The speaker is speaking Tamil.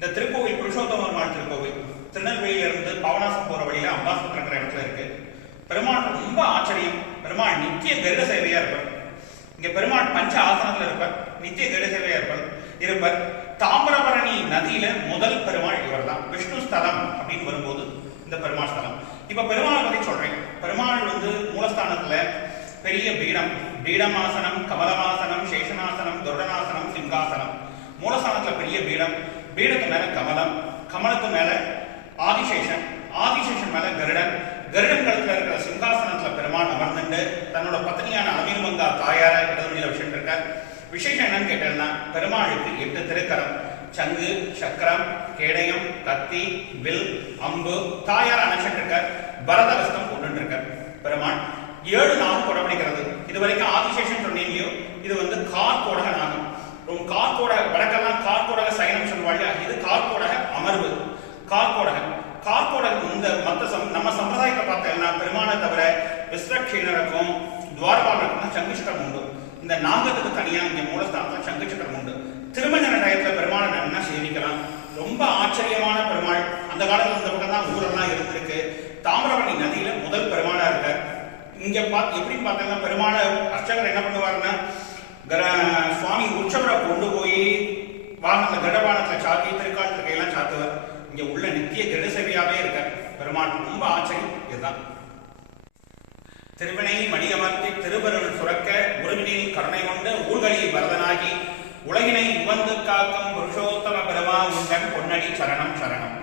இந்த திருக்கோவில் புருஷோத்தம பெருமாள் திருக்கோவில். திருநெல்வேலியில இருந்து பாவனாசம் போற வழியில அம்பாசம்ங்கிற இடத்துல இருக்கு. பெருமாள் ரொம்ப ஆச்சரியம். பெருமாள் நித்திய கருட சேவையா இருப்பார். இங்க பெருமாள் பஞ்ச ஆசனத்துல இருப்பார். நித்திய கருட சேவையா இருப்பார். இருப்பார். தாமிரபரணி நதியில முதல் பெருமாள் இவர் தான் விஷ்ணு ஸ்தலம் அப்படின்னு வரும்போது இந்த பெருமாள் ஸ்தலம். இப்ப பெருமாள் பத்தி சொல்றேன். பெருமாள் வந்து மூலஸ்தானத்துல பெரிய பீடம். பீடமாசனம் கமலமாசனம் சேஷனாசனம் துருடனாசனம் சிங்காசனம் மூலஸ்தானத்துல பெரிய பீடம். பீடத்து மேல கமலம் கமலத்து மேல ஆதிசேஷன் ஆதிசேஷன் மேல கருடன். கருடன் கழுத்துல இருக்கிற சிங்காசனத்துல பெருமான் அமர்ந்துட்டு தன்னோட பத்னியான அமீர்மங்கா தாயார இடதுமணியில விஷயம் இருக்கார். விசேஷம் என்னன்னு கேட்டேன்னா பெருமாளுக்கு எட்டு திருக்கரம். சங்கு சக்கரம் கேடயம் கத்தி வில் அம்பு தாயார் அணைச்சிட்டு இருக்கார். பரதகஸ்தம் கொண்டு இருக்கார். பெருமான் ஏழு நாள் கொடபிடிக்கிறது இது வரைக்கும் ஆதிசேஷன் இது கார்கோடக அமர்வு. கார்கோடக கார்கோடக இந்த மத்த சம் நம்ம சம்பிரதாயத்தை பார்த்தீங்கன்னா பெருமானை தவிர விஸ்வக்ஷீணருக்கும் துவாரபாலருக்கும் சங்கு சக்கரம் உண்டு. இந்த நாகத்துக்கு தனியாக இங்கே மூலஸ்தானத்தில் சங்கு சக்கரம் உண்டு. திருமஞ்சன டயத்துல பெருமானை நல்லா சேவிக்கலாம். ரொம்ப ஆச்சரியமான பெருமாள். அந்த காலத்தில் இந்த பக்கம் தான் ஊரெல்லாம் இருந்திருக்கு. தாமிரபரணி நதியில முதல் பெருமானாக இருக்கார். இங்க பா எப்படின்னு பார்த்தீங்கன்னா பெருமான அர்ச்சகர் என்ன பண்ணுவாருன்னா வாகனத்துல கடபானத்துல சாத்தி திருக்காட்டு கையெல்லாம் சாத்துவார். இங்க உள்ள நித்திய கெடு இருக்க இருக்கார். பெருமாள் ரொம்ப ஆச்சரியம். இதுதான். திருவினை மணியமர்த்தி திருவருள் சுரக்க உருவினில் கருணை கொண்டு ஊர்களில் வரதனாகி உலகினை உவந்து காக்கும் புருஷோத்தம பெருமா உங்கள் பொன்னடி சரணம் சரணம்.